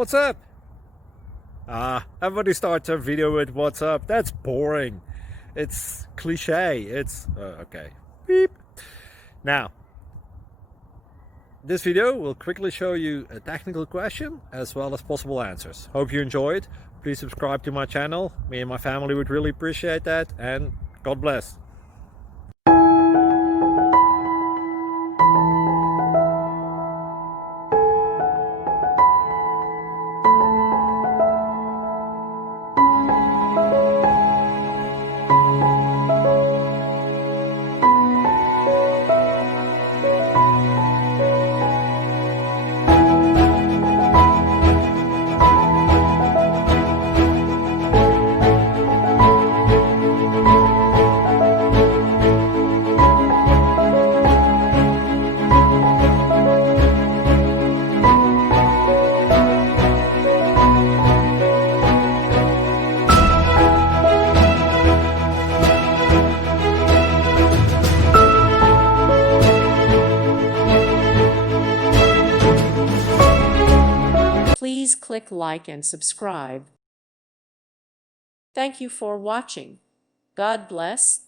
What's up? Everybody starts their video with what's up. That's boring. It's cliche. It's okay. Beep. Now, this video will quickly show you a technical question as well as possible answers. Hope you enjoyed. Please subscribe to my channel. Me and my family would really appreciate that, and God bless. Please click like and subscribe. Thank you for watching. God bless.